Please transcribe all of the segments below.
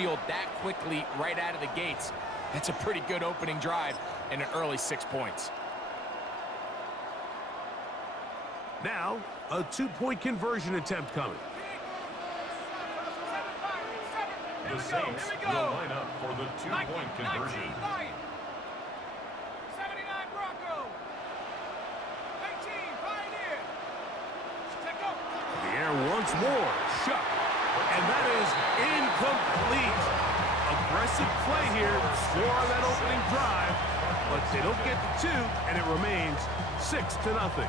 field that quickly right out of the gates. That's a pretty good opening drive and an early 6 points. Now, a two-point conversion attempt coming. The Saints will line up for the two-point conversion. 79 Bronco. 18 Pioneer. Check up. The air once more. Shot. And that is incomplete. Aggressive play here. Score on that opening drive. But they don't get the two, and it remains 6-0.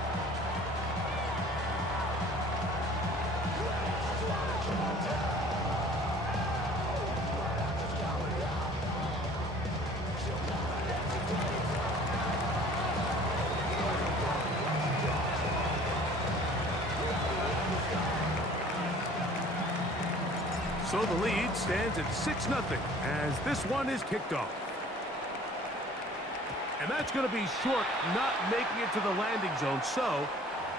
So the lead stands at 6-0 as this one is kicked off. And that's going to be short, not making it to the landing zone. So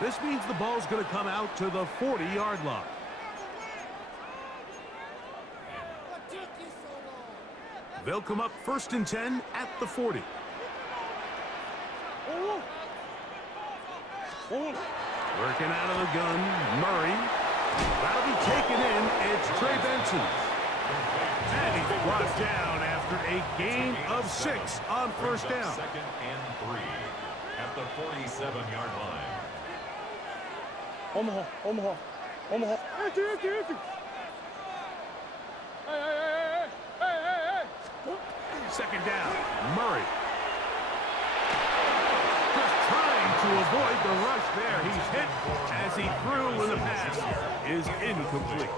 this means the ball's going to come out to the 40-yard line. They'll come up 1st and 10 at the 40. Working out of the gun, Murray. That'll be taken in. It's Trey Benson. And he's brought down after a gain of 6 on 1st down. 2nd and 3 at the 47-yard line. Omaha. Empty. Hey. 2nd down, Murray. Just trying to avoid the rush there. He's hit as he threw when the pass is incomplete.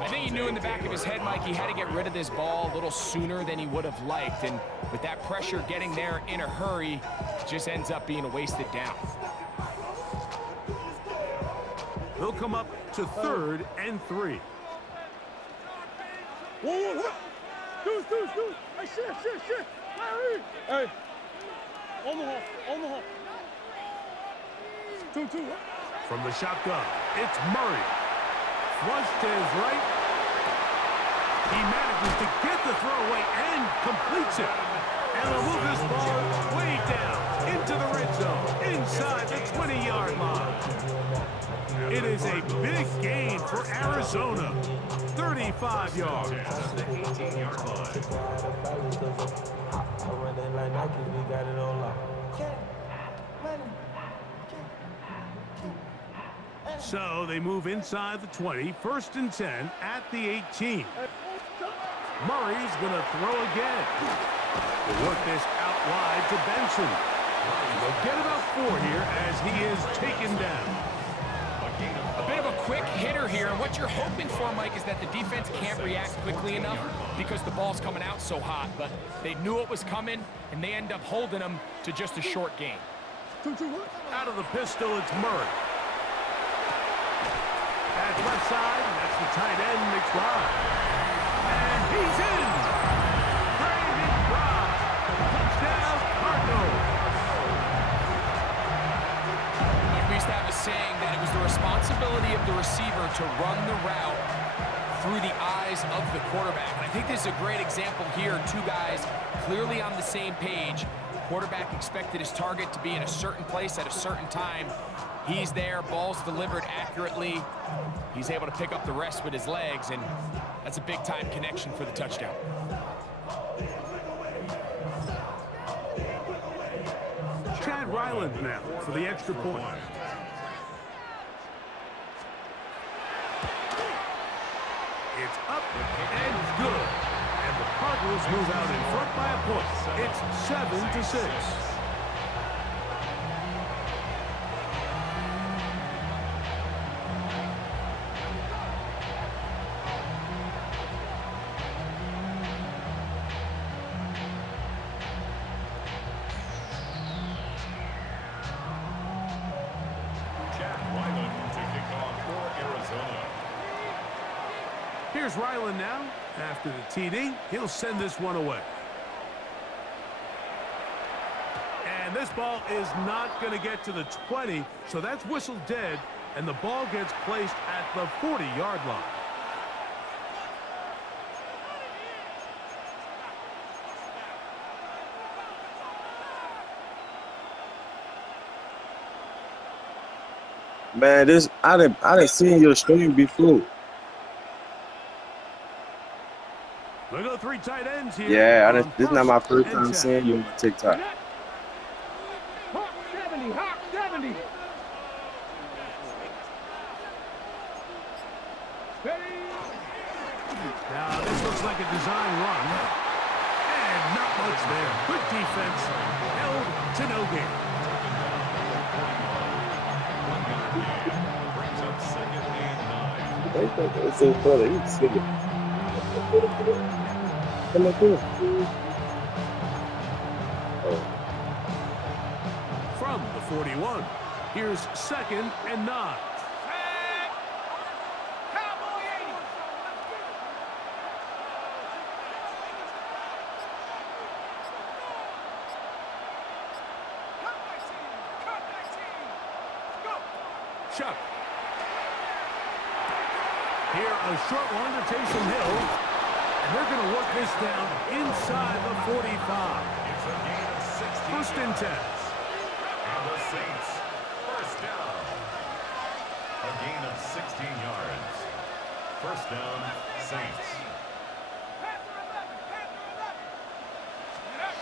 I think he knew in the back of his head, Mike, he had to get rid of this ball a little sooner than he would have liked. And with that pressure getting there in a hurry, it just ends up being a wasted down. They'll come up to 3rd and 3. Whoa. Deuce. Hey, shit. Hey. Omaha. 2. From the shotgun, it's Murray. Flush to his right. He manages to get the throw away and completes it. And they'll move this ball way down into the red zone, inside the 20-yard line. It is a big gain for Arizona. 35 yards. The 18-yard line. So they move inside the 20, 1st and 10 at the 18. Murray's going to throw again. They work this out wide to Benson. They'll get about 4 here as he is taken down. A bit of a quick hitter here, and what you're hoping for, Mike, is that the defense can't react quickly enough because the ball's coming out so hot, but they knew it was coming, and they end up holding them to just a short gain. Out of the pistol, it's Murray. That's left side, that's the tight end, McBride. And he's in! Brandon McBride, touchdown, Cardinals. We used to have a saying that it was the responsibility of the receiver to run the route through the eyes of the quarterback. And I think this is a great example here. 2 guys clearly on the same page. Quarterback expected his target to be in a certain place at a certain time. He's there, ball's delivered accurately. He's able to pick up the rest with his legs, and that's a big-time connection for the touchdown. Chad Ryland now for the extra point. It's up and good. And the Cardinals move out in front by a point. It's 7-6. Here's Ryland now. After the TD, he'll send this one away. And this ball is not going to get to the 20, so that's whistled dead, and the ball gets placed at the 40-yard line. Man, this I didn't seen your stream before. We'll go 3 tight ends here. Yeah, On this is not my first and time 10. seeing you on TikTok. Hot 70, hot 70. Ready? Now, this looks like a design run. And not much there. Good defense. Held to no gain. Brings up second and 9. It's so funny. He's silly. Come on, come on. Oh. From the 41, here's second and 9. Set. Cowboy 80. Cut 19. Cut 19. Go. Chuck. Here, a short one to Taysom Hill. And they're going to work this down inside the 45. It's a gain of 16. First and 10. And the Saints, first down. A gain of 16 yards. First down, Saints. Panther 11. Panther 11. Get up.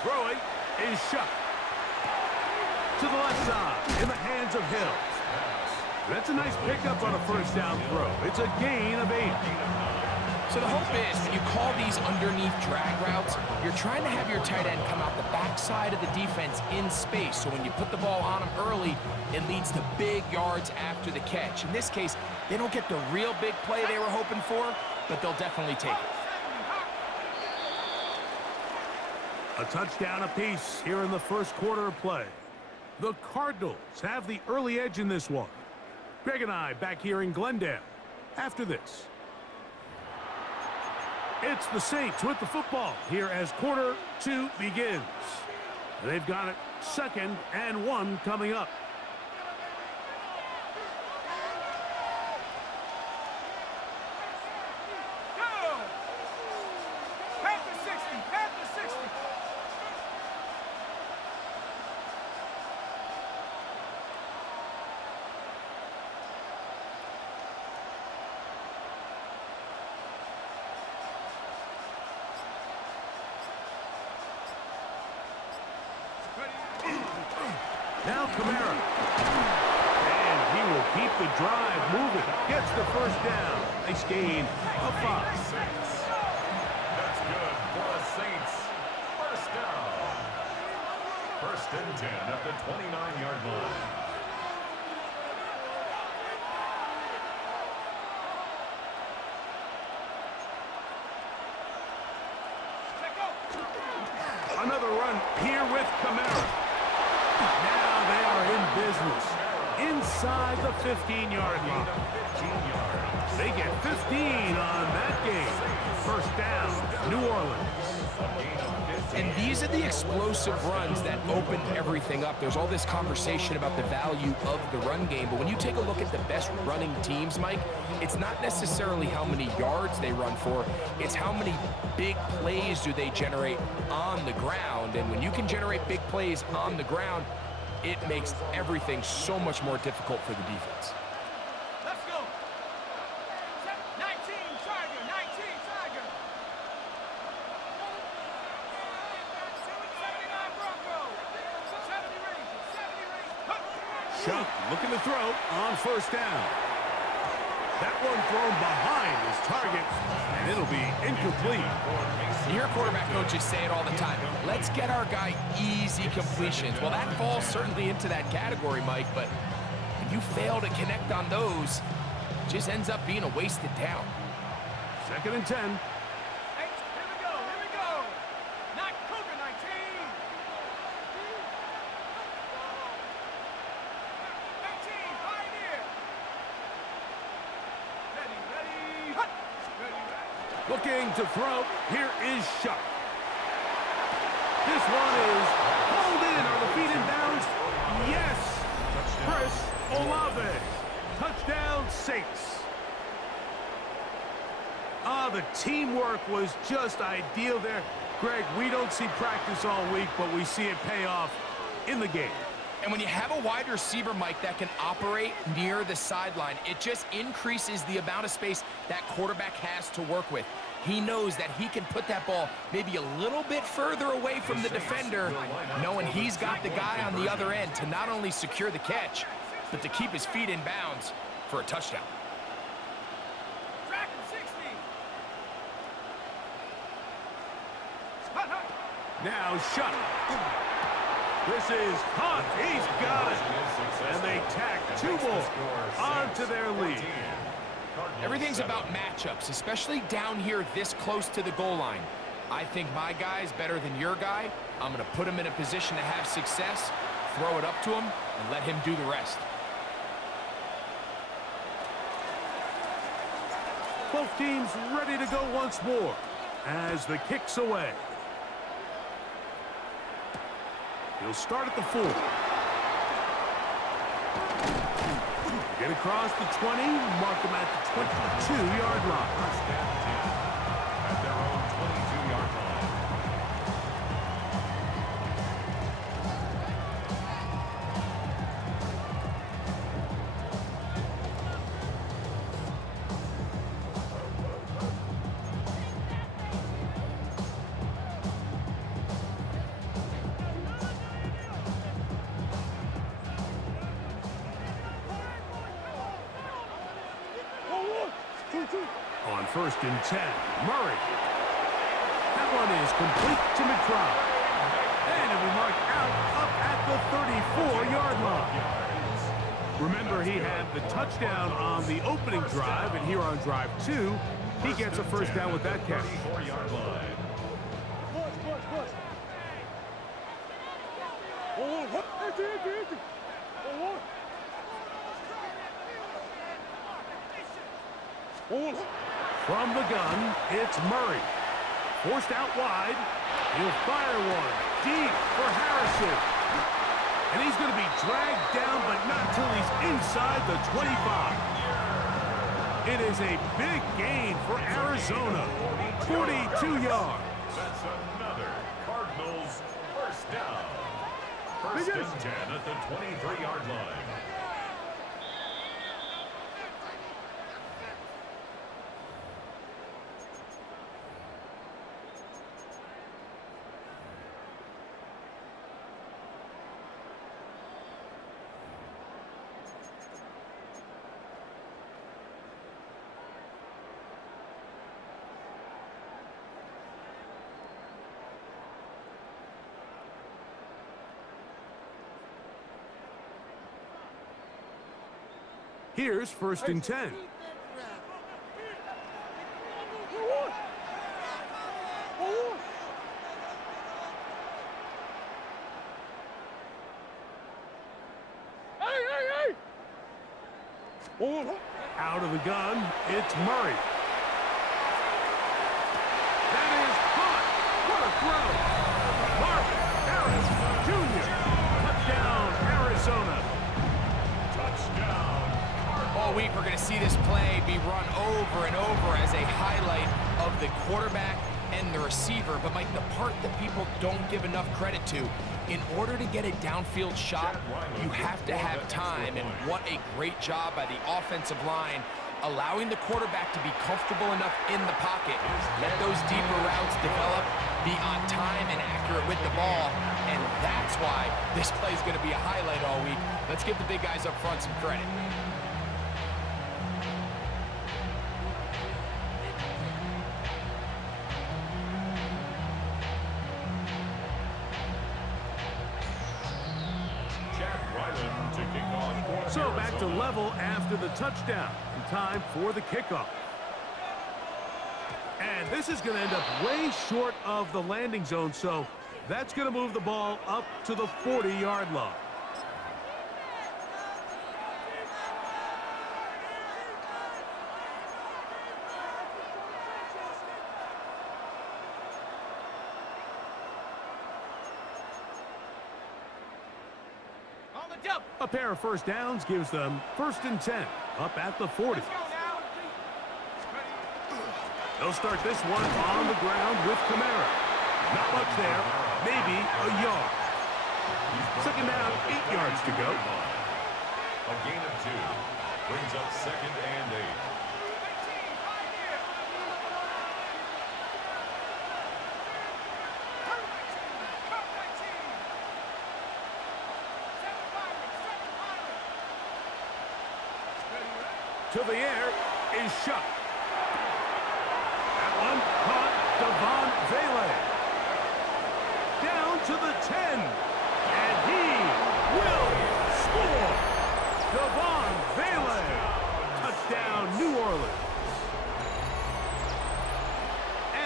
Throwing is Chuck. To the left side, in the hands of Hill. That's a nice pickup on a first down throw. It's a gain of 8. So the hope is when you call these underneath drag routes, you're trying to have your tight end come out the backside of the defense in space. So when you put the ball on him early, it leads to big yards after the catch. In this case, they don't get the real big play they were hoping for, but they'll definitely take it. A touchdown apiece here in the first quarter of play. The Cardinals have the early edge in this one. Greg and I back here in Glendale after this. It's the Saints with the football here as quarter 2 begins. They've got it second and 1 coming up. Go. Panther 60. Panther 60. Now Kamara. And he will keep the drive moving. Gets the first down. Nice gain of 5. That's good for the Saints. First down. First and 10 at the 29-yard line. Check out. Another run here with Kamara. Now they are in business. Inside the 15-yard line. 15 yards. They get 15 on that game. First down, New Orleans. And these are the explosive runs that open everything up. There's all this conversation about the value of the run game, but when you take a look at the best running teams, Mike, it's not necessarily how many yards they run for, it's how many big plays do they generate on the ground. And when you can generate big plays on the ground, it makes everything so much more difficult for the defense. Let's go. 19 Tiger. 19 Tiger. 79 Bronco. 70 Ranger. 70 Ranger. Chuck looking to throw on first down. That one thrown behind his target, and it'll be incomplete. You hear quarterback coaches say it all the time. Let's get our guy easy completions. Well, that falls certainly into that category, Mike, but when you fail to connect on those, it just ends up being a wasted down. Second and 10. Here we go. Here we go. Not Cougar 19. 18 Pioneer. Ready. Hut. Ready. Looking to throw. Here is Chuck. This one is pulled in. Are the feet in bounds? Yes. Chris Olave. Touchdown, Saints. The teamwork was just ideal there. Greg, we don't see practice all week, but we see it pay off in the game. And when you have a wide receiver, Mike, that can operate near the sideline, it just increases the amount of space that quarterback has to work with. He knows that he can put that ball maybe a little bit further away from the defender, knowing he's got the guy on the other end to not only secure the catch, but to keep his feet in bounds for a touchdown. Track him 60. Now shut. This is caught. He's got it. And they tack 2 more onto their lead. Everything's about matchups, especially down here this close to the goal line. I think my guy's better than your guy. I'm going to put him in a position to have success, throw it up to him, and let him do the rest. Both teams ready to go once more as the kick's away. He'll start at the 4. Get across the 20, mark him at the 22-yard line. First down 10 at their own 22-yard line. On 1st and 10, Murray. That one is complete to McBride. And it'll be marked out up at the 34-yard line. Remember, he had the touchdown on the opening drive, and here on drive 2, he gets a first down with that catch. 34-yard line. From the gun, it's Murray. Forced out wide. He'll fire one deep for Harrison. And he's going to be dragged down, but not till he's inside the 25. It is a big gain for Arizona. 42 yards. That's another Cardinals first down. First and 10 at the 23-yard line. Here's 1st and 10. Out of the gun, it's Murray. That is caught. What a throw. Marvin Harris Jr. Touchdown, Arizona. Touchdown. All week, we're going to see this play be run over and over as a highlight of the quarterback and the receiver. But, Mike, the part that people don't give enough credit to, in order to get a downfield shot, you have to have time. And what a great job by the offensive line, allowing the quarterback to be comfortable enough in the pocket. Let those deeper routes develop, be on time and accurate with the ball. And that's why this play is going to be a highlight all week. Let's give the big guys up front some credit. So back to level after the touchdown. And time for the kickoff. And this is going to end up way short of the landing zone, so that's going to move the ball up to the 40-yard line. A pair of first downs gives them 1st and 10, up at the 40. They'll start this one on the ground with Kamara. Not much there, maybe a yard. Second down, 8 yards to go. A gain of 2 brings up second and 8. To the air is Shuck. That one caught Devon Vele. Down to the 10. And he will score. Devon Vele. Touchdown, New Orleans.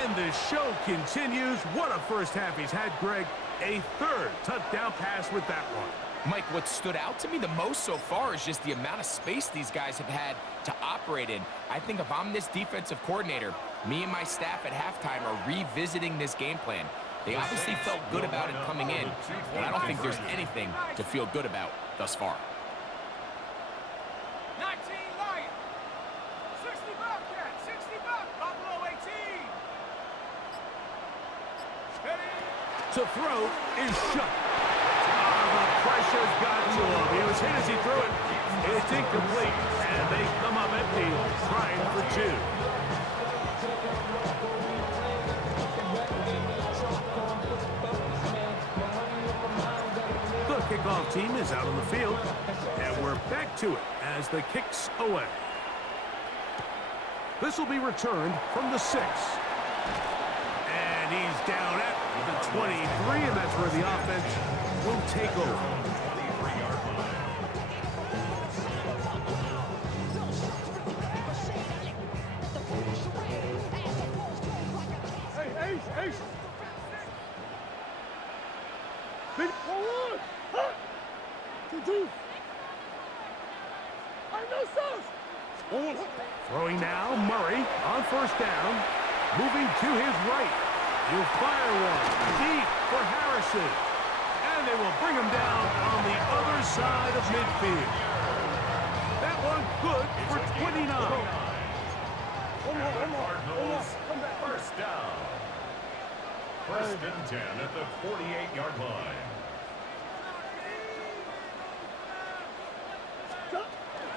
And the show continues. What a first half he's had, Greg. A third touchdown pass with that one. Mike, what stood out to me the most so far is just the amount of space these guys have had to operate in. I think if I'm this defensive coordinator, me and my staff at halftime are revisiting this game plan. They obviously felt good about it coming in, but I don't think there's anything to feel good about thus far. 19 Lions, 60 Bobcats, 60 Buffalo 18. To throw is Shuck. The pressure's got to him. He was hit as he threw it. It's incomplete, and they come up empty, trying for 2. The kickoff team is out on the field, and we're back to it as the kick's away. This will be returned from the 6. And he's down at the 23, and that's where the offense will take over. Hey, Ace. Big forward. Two. I know sauce. Throwing now, Murray on first down. Moving to his right. He'll fire one deep for Harrison. And they will bring him down on the other side of midfield. That one good for 29. Cardinals, first down. First and 10 at the 48-yard line.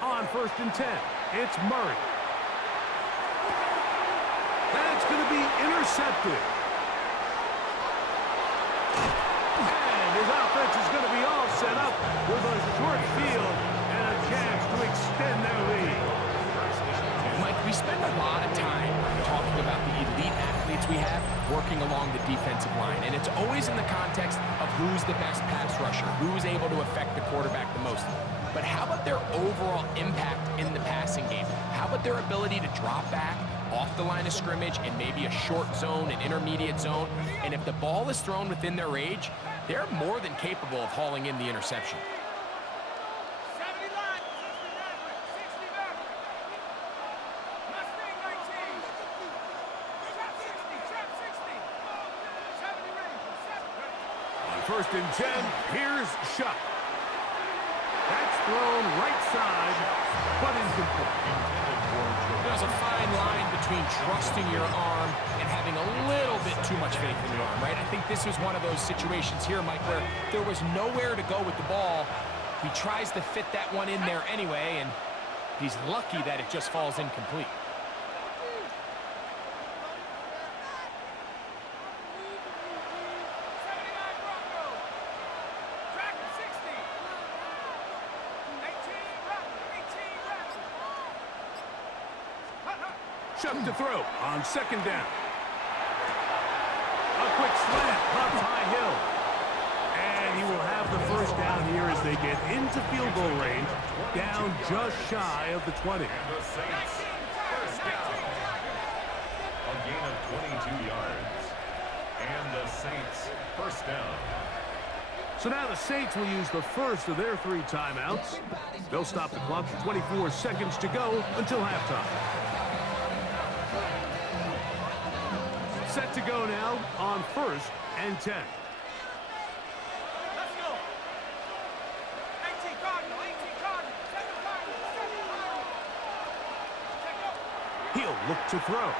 On first and 10, it's Murray. That's going to be intercepted. And his offense is going to be all set up with a short field and a chance to extend their lead. Mike, we spend a lot of time talking about the elite athletes we have working along the defensive line, and it's always in the context of who's the best pass rusher, who's able to affect the quarterback the most. But how about their overall impact in the passing game? How about their ability to drop back off the line of scrimmage in maybe a short zone, an intermediate zone? And if the ball is thrown within their range, they're more than capable of hauling in the interception. 70 line, 60 back. Mustang 19. Trap 60. 70 range, 7. On first and 10, here's Shuck. That's thrown right side, but incomplete. There's a fine line between trusting your arm and having a little bit too much faith in your arm, right? I think this was one of those situations here, Mike, where there was nowhere to go with the ball. He tries to fit that one in there anyway, and he's lucky that it just falls incomplete. Shuck to throw on second down. A quick slant, up high hill. And he will have the first down here as they get into field goal range, down just shy of the 20. And the Saints, first down. A gain of 22 yards. And the Saints, first down. So now the Saints will use the first of their 3 timeouts. They'll stop the clock with 24 seconds to go until halftime. Set to go now on first and 10. Let's go. 18 Cardinal. 7 Cardinal. He'll look to throw.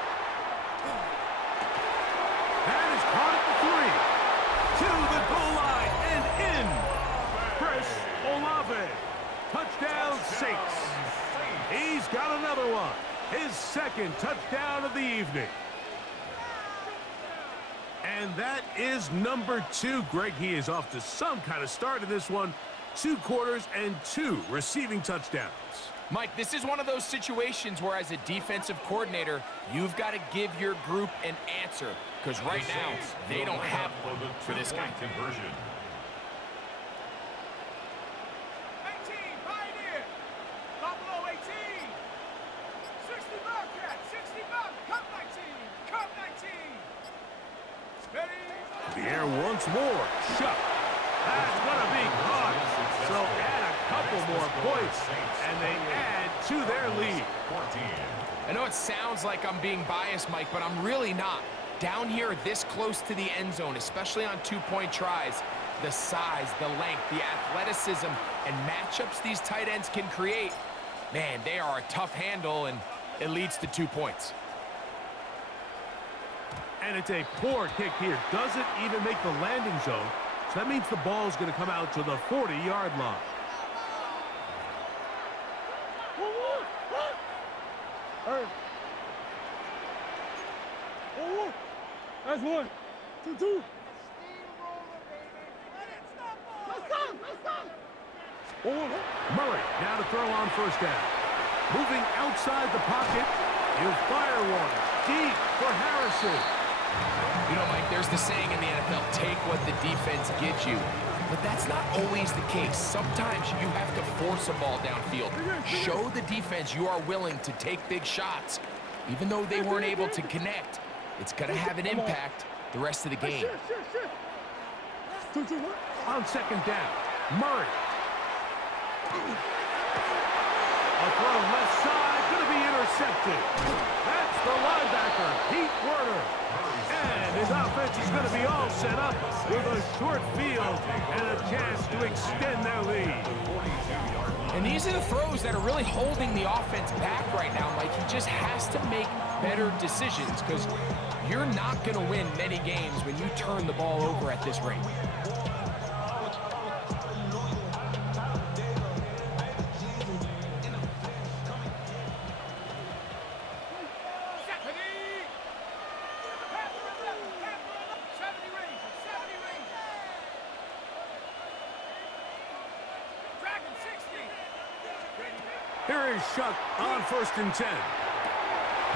That is caught at the 3. To the goal line and in. got another one. His second touchdown of the evening. And that is number 2. Greg, he is off to some kind of start in this one. 2 quarters and 2 receiving touchdowns. Mike, this is one of those situations where as a defensive coordinator, you've got to give your group an answer. Because right now, they don't have one for this guy. Conversion. 18, Pioneer. Buffalo 18. 60 Bobcat, 60 Bob. Cup 19, Cup 19. Ready? The air once more. Shut. That's going to be caught. So add a couple more points, and they add to their lead. 14. I know it sounds like I'm being biased, Mike, but I'm really not. Down here, this close to the end zone, especially on 2-point tries, the size, the length, the athleticism, and matchups these tight ends can create, man, they are a tough handle, and it leads to 2 points. And it's a poor kick here. Doesn't even make the landing zone. So that means the ball's going to come out to the 40-yard line. That's 1, 2, 2. Murray now to throw on first down. Moving outside the pocket. He'll fire one deep for Harrison. You know, Mike, there's the saying in the NFL, take what the defense gives you. But that's not always the case. Sometimes you have to force a ball downfield. Show the defense you are willing to take big shots. Even though they weren't able to connect, it's going to have an impact the rest of the game. On second down, Murray. A throw left side, going to be intercepted. That's the linebacker, Pete Werner. And his offense is going to be all set up with a short field and a chance to extend their lead. And these are the throws that are really holding the offense back right now, Mike. He just has to make better decisions because you're not going to win many games when you turn the ball over at this rate. Here is Shuck on 1st and 10.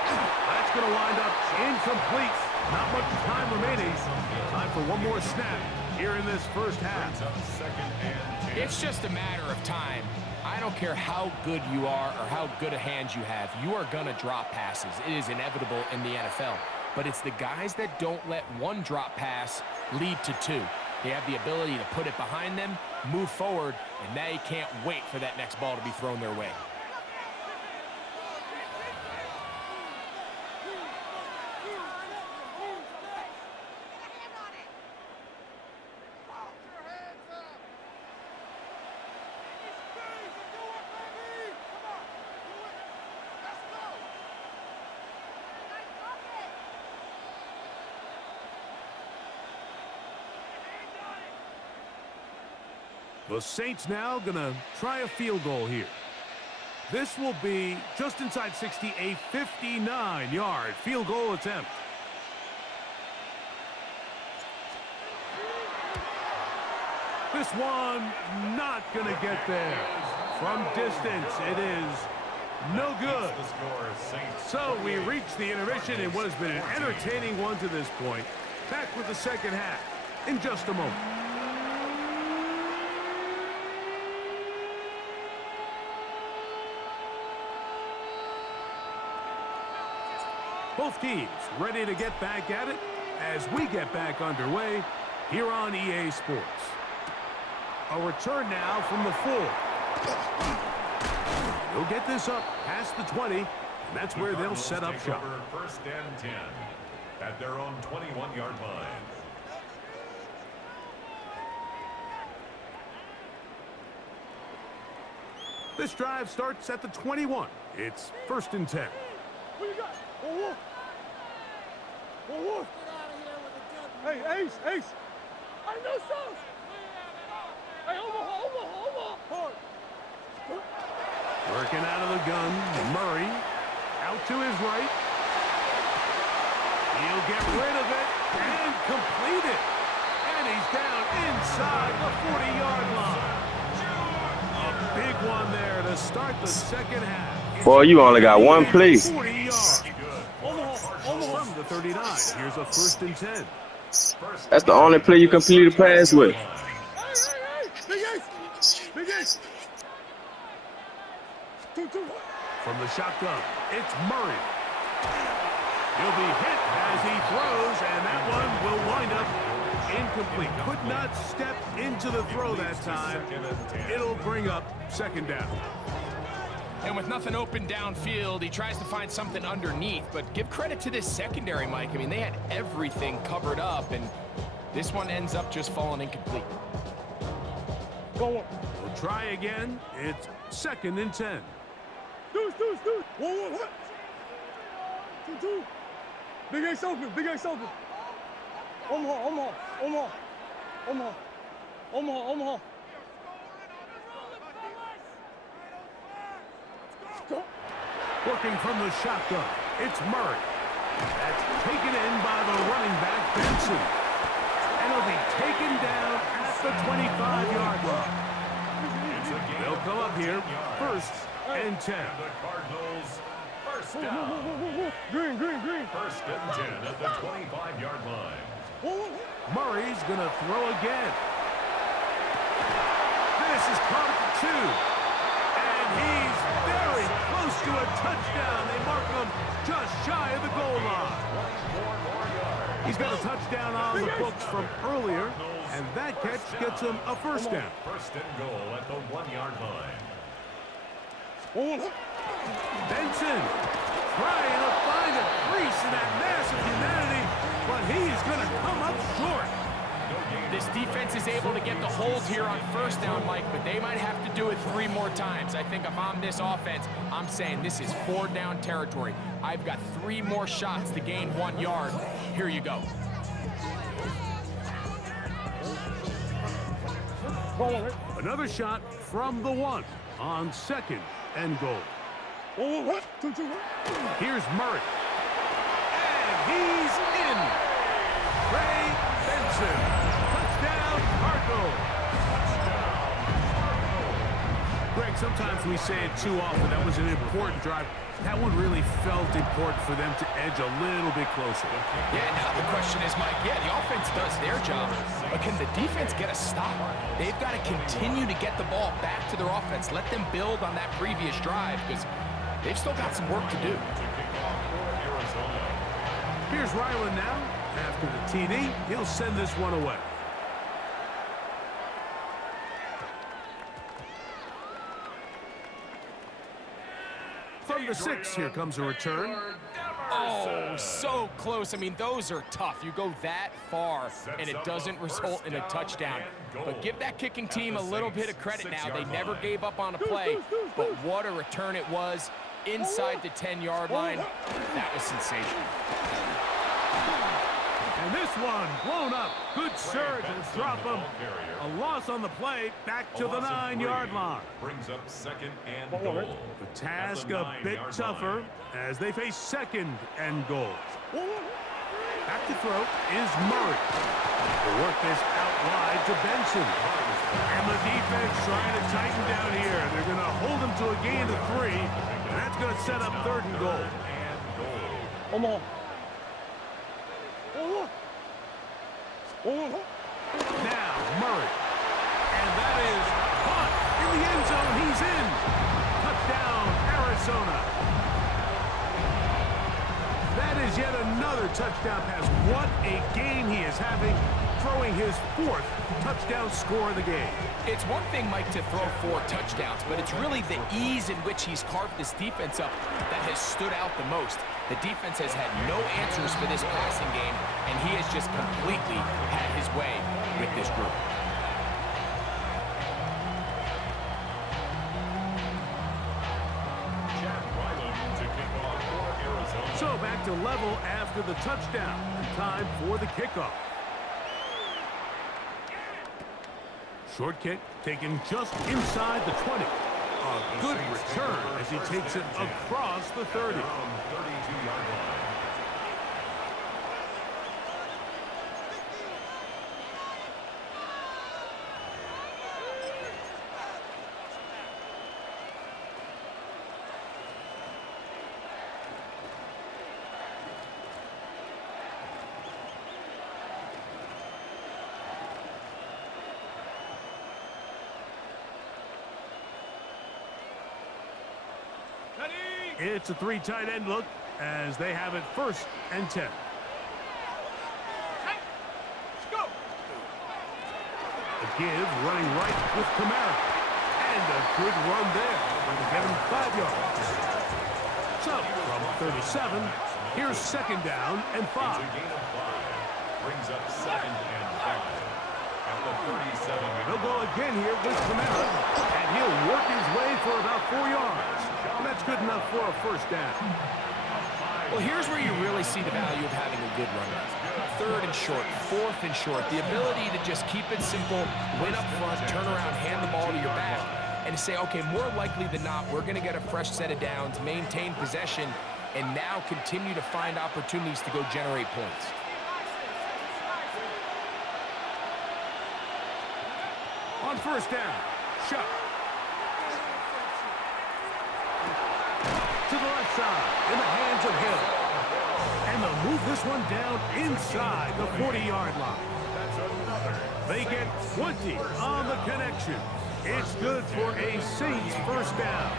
That's going to wind up incomplete. Not much time remaining. Time for one more snap here in this first half. It's just a matter of time. I don't care how good you are or how good a hand you have. You are going to drop passes. It is inevitable in the NFL. But it's the guys that don't let one drop pass lead to 2. They have the ability to put it behind them, move forward, and they can't wait for that next ball to be thrown their way. The Saints now going to try a field goal here. This will be just inside 60, a 59-yard field goal attempt. This one not going to get there. From distance, it is no good. So we reach the intermission in what has been an entertaining one to this point. Back with the second half in just a moment. Both teams ready to get back at it as we get back underway here on EA Sports. A return now from the 4. They'll get this up past the 20, and that's where they'll set up shop. 1st and 10 at their own 21-yard line. This drive starts at the 21. It's 1st and 10. What you got? Wolf. Wolf. Hey, Ace. I know sauce. Hey, over. Hard. Working out of the gun, Murray. Out to his right. He'll get rid of it and complete it. And he's down inside the 40-yard line. A big one there to start the second half. Boy, you only got one play. 40 yards. From the 39. Here's a 1st and 10. That's the only play you complete a pass with. Big Ace. 2-2. From the shotgun, it's Murray. He'll be hit as he throws, and that one will wind up incomplete. Could not step into the throw that time. It'll bring up 2nd down. And with nothing open downfield, he tries to find something underneath. But give credit to this secondary, Mike. I mean, they had everything covered up, and this one ends up just falling incomplete. Go on. We'll try again. It's 2nd and 10. Deuce. 1-1. 2-2. Big Ace open. Omaha. Working from the shotgun, it's Murray. That's taken in by the running back, Benson. And he'll be taken down at the 25-yard line. They'll come up here, 1st and 10. The Cardinals, 1st down. Green. 1st and 10 at the 25-yard line. Murray's going to throw again. This is caught at the 2. And he's very close to a touchdown. They mark him just shy of the goal line. He's got a touchdown on the books from earlier, and that catch gets him a 1st down. 1st and goal at the 1-yard line. Benson trying to find a crease in that mass of humanity, but he's going to come up short. This defense is able to get the hold here on 1st down, Mike, but they might have to do it 3 more times. I think if I'm this offense, I'm saying this is 4-down territory. I've got 3 more shots to gain 1 yard. Here you go. Another shot from the 1 on 2nd and goal. 2-2. Here's Murray. And he's in. Trey Benson. Touchdown, Cardinals. Greg, sometimes we say it too often. That was an important drive. That one really felt important for them to edge a little bit closer. Yeah, now the question is, Mike, the offense does their job, but can the defense get a stop? They've got to continue to get the ball back to their offense. Let them build on that previous drive, because they've still got some work to do. Here's Ryland now. After the TD, he'll send this one away. From the 6, here comes a return. Oh, so close. I mean, those are tough. You go that far, and it doesn't result in a touchdown. But give that kicking team a little bit of credit now. They never gave up on a play, but what a return it was inside the 10-yard line. That was sensational. And this one blown up. Good surge and drop him. A loss on the play, back to the 9-yard line. Brings up 2nd and goal. The task a bit tougher as they face 2nd and goal. Back to throw is Murray. They work this out wide to Benson. And the defense trying to tighten down here. They're going to hold him to a gain of 3. And that's going to set up 3rd and goal. Omaha. Now, Murray. And that is caught in the end zone. He's in. Touchdown, Arizona. That is yet another touchdown pass. What a game he is having, throwing his 4th touchdown score of the game. It's one thing, Mike, to throw 4 touchdowns, but it's really the ease in which he's carved this defense up that has stood out the most. The defense has had no answers for this passing game, and he has just completely had his way with this group. So back to level after the touchdown. And time for the kickoff. Short kick taken just inside the 20. A good return as he takes it across the 30. 32-yard line. It's a 3 tight end look as they have it 1st and 10. Go. A give running right with Kamara. And a good run there. Going to get him 5 yards. So, from 37, here's 2nd down and 5. It's a gain of 5. Brings up 2nd and 5. At the 37. He'll go again here with Kamara. And he'll work his way for about 4 yards. And that's good enough for a 1st down. Well, here's where you really see the value of having a good run back. 3rd and short, 4th and short. The ability to just keep it simple, win up front, turn around, hand the ball to your back, and to say, okay, more likely than not, we're going to get a fresh set of downs, maintain possession, and now continue to find opportunities to go generate points. On 1st down, Shuck. To the left side, in the hands of Hill. And they'll move this one down inside the 40-yard line. They get 20 on the connection. It's good for a Saints 1st down.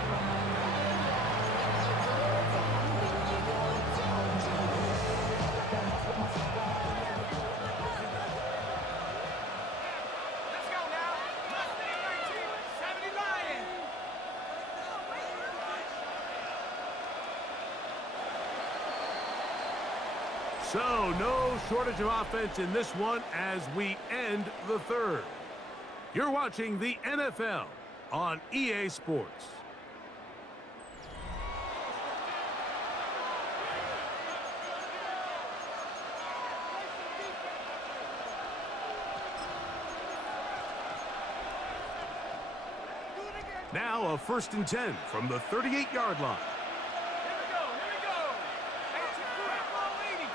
Let's go now. Mustang 1970 Lion. So, no shortage of offense in this one as we end the 3rd. You're watching the NFL on EA Sports. Now a 1st and 10 from the 38-yard line. Here we go. Here we go. 80.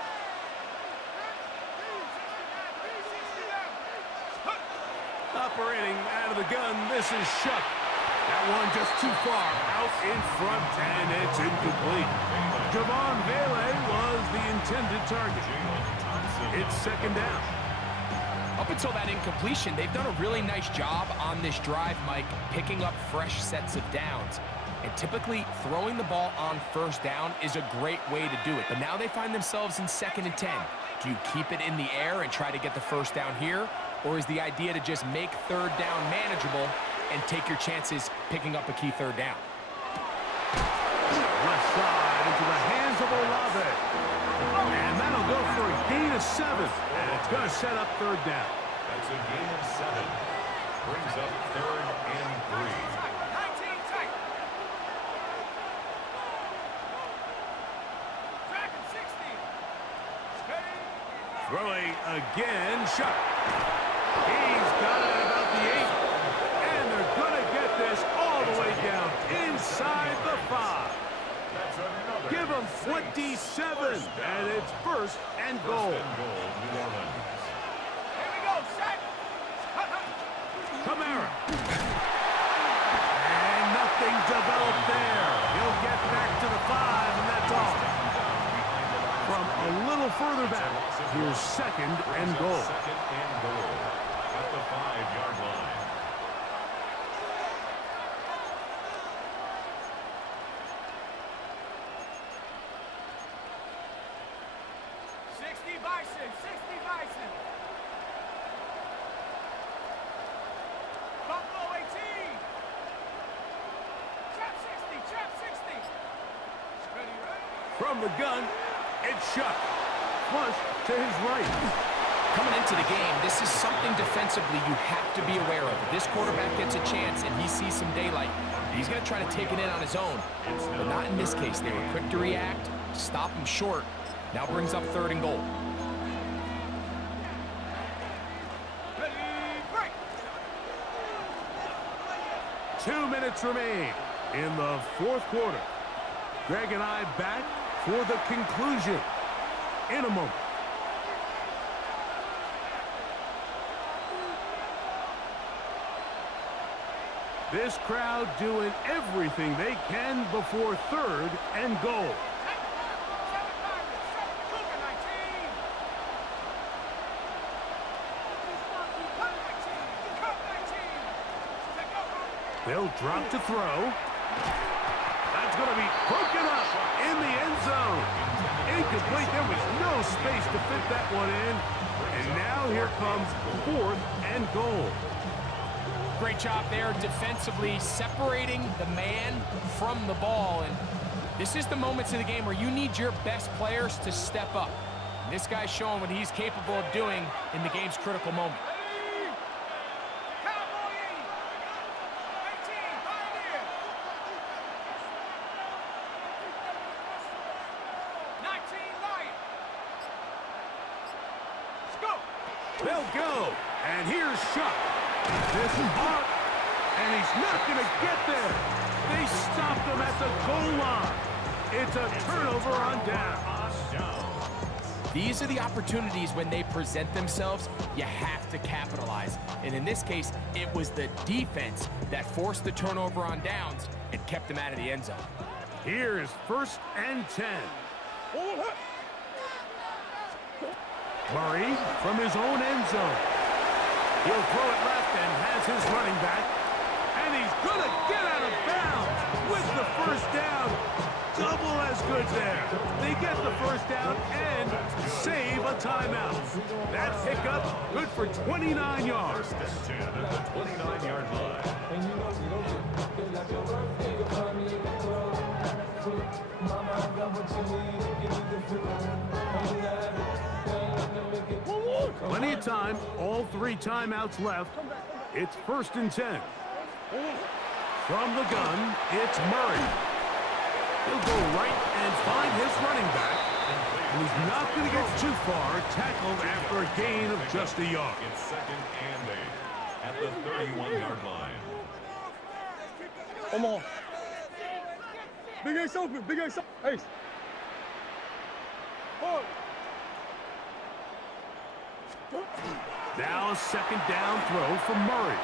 Operating out of the gun, this is Shuck. That one just too far out in front, and it's incomplete. Javon Vele was the intended target. It's 2nd down. Up until that incompletion, they've done a really nice job on this drive, Mike, picking up fresh sets of downs. And typically, throwing the ball on 1st down is a great way to do it. But now they find themselves in 2nd and 10. Do you keep it in the air and try to get the 1st down here? Or is the idea to just make 3rd down manageable and take your chances picking up a key 3rd down? Left side into the hands of Olave. And that'll go for a gain of 7. And it's going to set up 3rd down. That's a gain of 7. Brings up 3rd and 3. 19 tight. Track him 60. Throwing again, Shuck. He's got it about the 8. And they're going to get this all the way down inside the 5. That's another. Give him 27, and it's 1st and goal. First and goal, New Orleans. Here we go. Set. Kamara. And nothing developed there. He'll get back to the 5, and that's all. From a little further back, here's 2nd and goal. 2nd and goal. At the 5-yard line. 60 Bison. 60 Bison. Buffalo 18. Trap 60. Trap 60. Ready, right? From the gun, it's Shuck. Flush to his right. Coming into the game, this is something defensively you have to be aware of. If this quarterback gets a chance and he sees some daylight, he's going to try to take it in on his own. But not in this case. They were quick to react, stop him short. Now brings up 3rd and goal. Ready, break. 2 minutes remain in the fourth quarter. Greg and I back for the conclusion in a moment. This crowd doing everything they can before third and goal. They'll drop to throw. That's going to be broken up in the end zone. Incomplete. There was no space to fit that one in. And now here comes fourth and goal. Great job there defensively, separating the man from the ball. And this is the moments of the game where you need your best players to step up. And this guy's showing what he's capable of doing in the game's critical moment. They'll go, and here's Shuck. This is hot, and he's not going to get there. They stopped him at the goal line. It's a turnover on down. These are the opportunities when they present themselves, you have to capitalize. And in this case, it was the defense that forced the turnover on downs and kept them out of the end zone. Here's 1st and 10. Murray from his own end zone. He'll throw it left and has his running back. And he's going to get out of bounds with the first down. Double as good there. They get the first down and save a timeout. That pickup good for 29 yards. 10 at the 29-yard line. Plenty of time. All 3 timeouts left. It's 1st and 10. From the gun, it's Murray. He'll go right and find his running back. And he's not going to get too far, tackled after a gain of just a yard. It's 2nd and 8 at the 31-yard line. Come on. Big Ace open. Big Ace open. Ace. Oh. Now a 2nd down throw from Murray.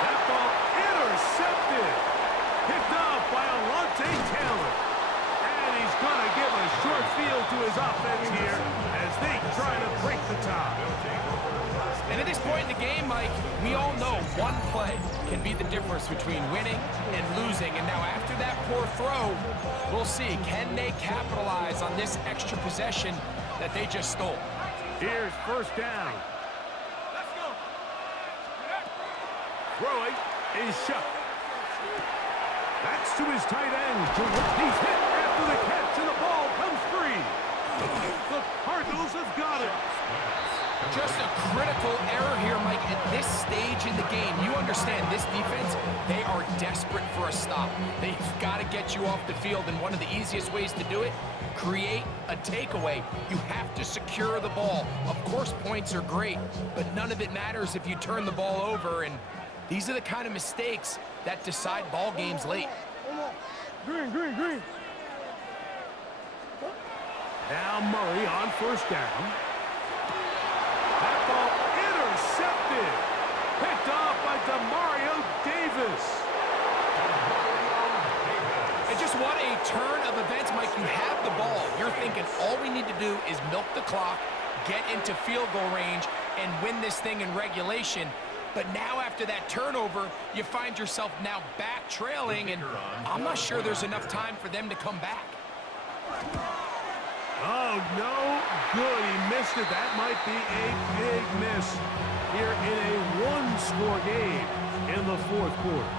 That ball intercepted. Picked off by Alontae Taylor. And he's going to give a short field to his offense here as they try to break the tie. And at this point in the game, Mike, we all know one play can be the difference between winning and losing. And now after that poor throw, we'll see, can they capitalize on this extra possession that they just stole? Here's 1st down. Let's go. Throwing is Shuck. That's to his tight end. He's hit after the catch, and the ball comes free. The Cardinals have got it. Just a critical error here, Mike. At this stage in the game, you understand this defense, they are desperate for a stop. They've got to get you off the field, and one of the easiest ways to do it, create a takeaway. You have to secure the ball. Of course, points are great, but none of it matters if you turn the ball over, and these are the kind of mistakes that decide ball games late. Green, green, green. Now Murray on 1st down. That ball intercepted. Picked off by DeMario Davis. And just what a turn of events, Mike. You have the ball. You're thinking all we need to do is milk the clock, get into field goal range, and win this thing in regulation. But now after that turnover, you find yourself now back trailing, and I'm not sure there's enough time for them to come back. Oh, no good. He missed it. That might be a big miss here in a one-score game in the 4th quarter.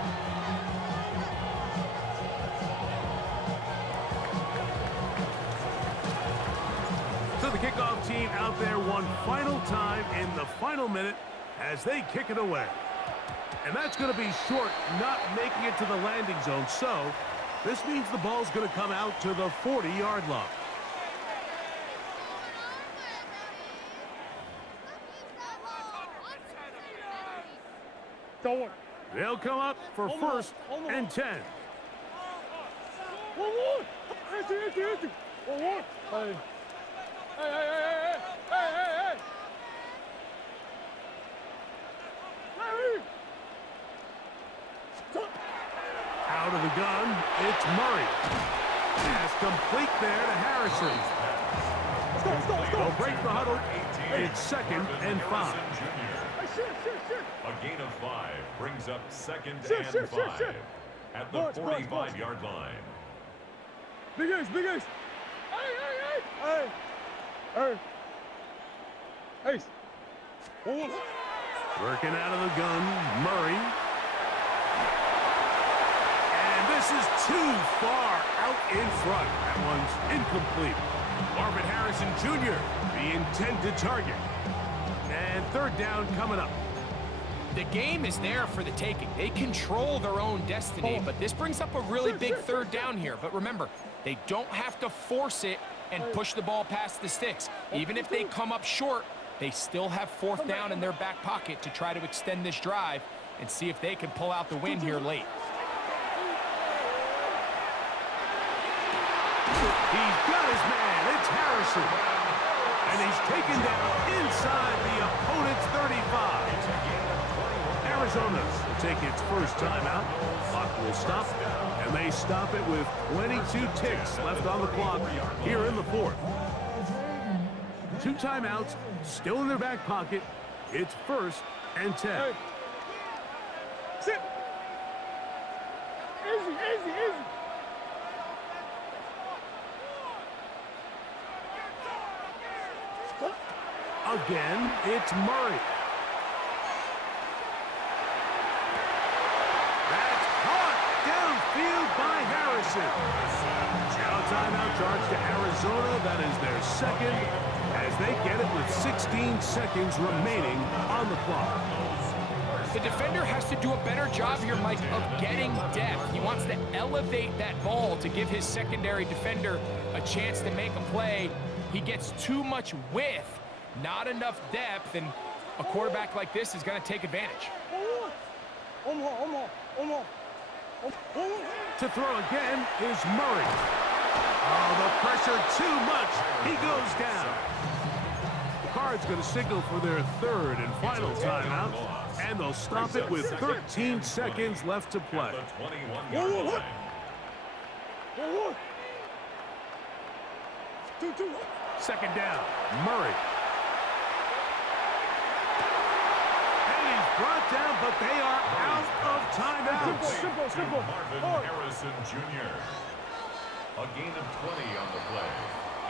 So the kickoff team out there one final time in the final minute as they kick it away. And that's going to be short, not making it to the landing zone. So this means the ball's going to come out to the 40-yard line. Throw it. They'll come up for first and 10. 1-1. Empty. 1-1. Hey. Hey. Out of the gun, it's Murray. Pass complete there to Harrison. Let's go. They'll break the huddle. It's second and 5. Hey, shit. A gain of 5 brings up second Shit. and 5 at the Bunch. 45-yard line. Big Ace. Hey. Ace. 1-1. Working out of the gun, Murray. And this is too far out in front. That one's incomplete. Marvin Harrison Jr., the intended target. And third down coming up. The game is there for the taking. They control their own destiny, but this brings up a really big third down here. But remember, they don't have to force it and push the ball past the sticks. Even if they come up short, they still have fourth down in their back pocket to try to extend this drive and see if they can pull out the win here late. He's got his man. It's Harrison. And he's taken down inside the opponent's 35. Arizona will take its first timeout. Clock will stop, and they stop it with 22 ticks left on the clock here in the fourth. 2 timeouts still in their back pocket. It's first and 10. Hey. Sit. Easy. Again, it's Murray. That's caught downfield by Harrison. Now timeout charge to Arizona. That is their second as they get it with 16 seconds remaining on the clock. The defender has to do a better job here, Mike, of getting depth. He wants to elevate that ball to give his secondary defender a chance to make a play. He gets too much width, not enough depth, and a quarterback like this is going to take advantage. To throw again is Murray. Oh, the pressure too much. He goes down. The Cards going to signal for their third and final timeout, and they'll stop it with 13 seconds left to play. The 21-yard line. 2-2. Second down, Murray. And he's brought down, but they are out of timeouts. Simple. Marvin Harrison Jr. A gain of 20 on the play.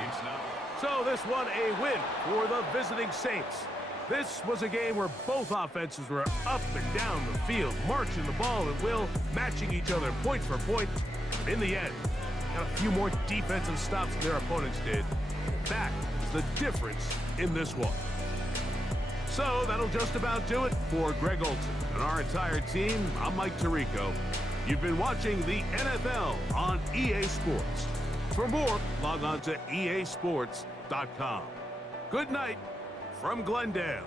It's now. So this one a win for the visiting Saints. This was a game where both offenses were up and down the field, marching the ball at will, matching each other point for point. But in the end, got a few more defensive stops than their opponents did. That is the difference in this one. So that'll just about do it for Greg Olson and our entire team. I'm Mike Tirico. You've been watching the NFL on EA Sports. For more, log on to easports.com. Good night from Glendale.